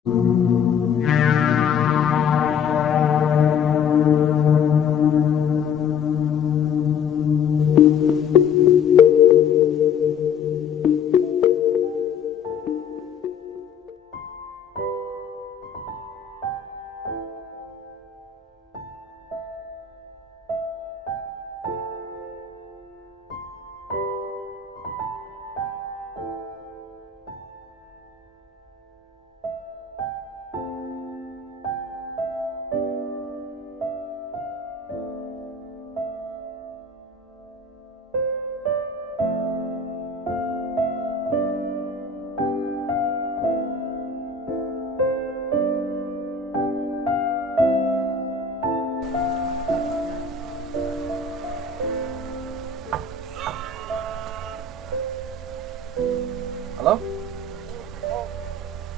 Alo.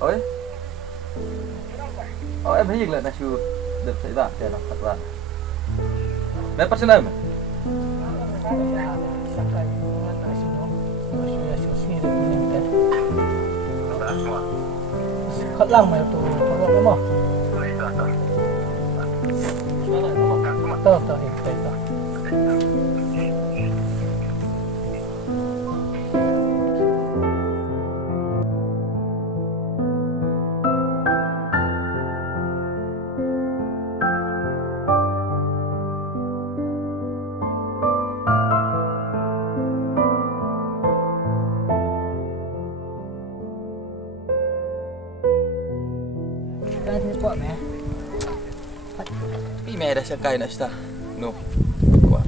Ôi. Em thấy dừng lại này chưa được thấy bạn để làm thật bạn. Mẹ bắt chân em. Cut lang may to tulog mo. To ito. Kuat meh. Pi mẹ dah sakai nak sta. No. Kuat.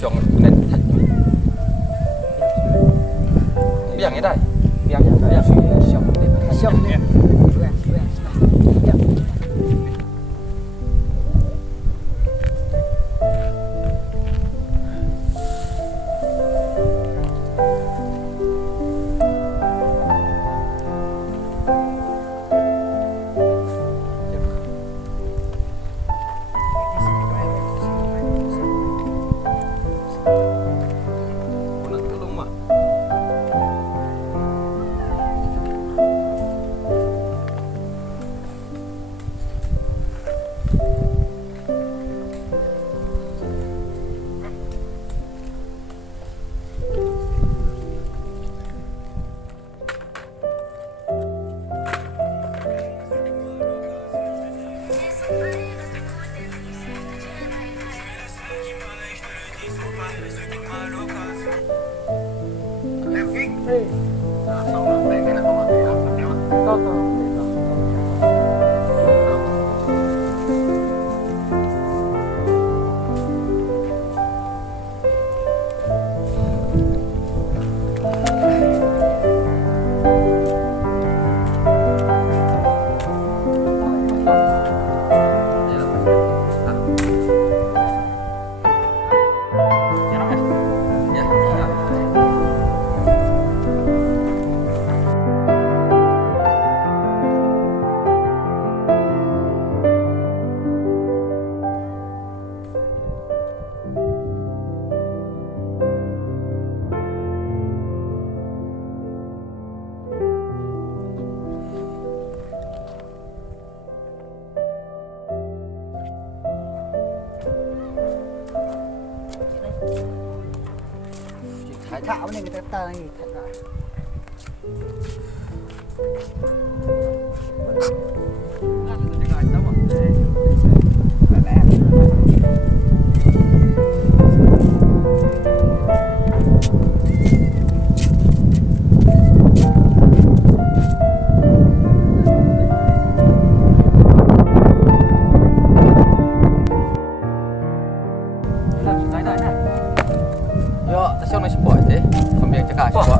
Syong net thật. Biang cái đây. Biang syong. Syong ni. Thái thảo này người ta tơi thật rồi. Yo, ta syong nak sport eh. Sambil cakap.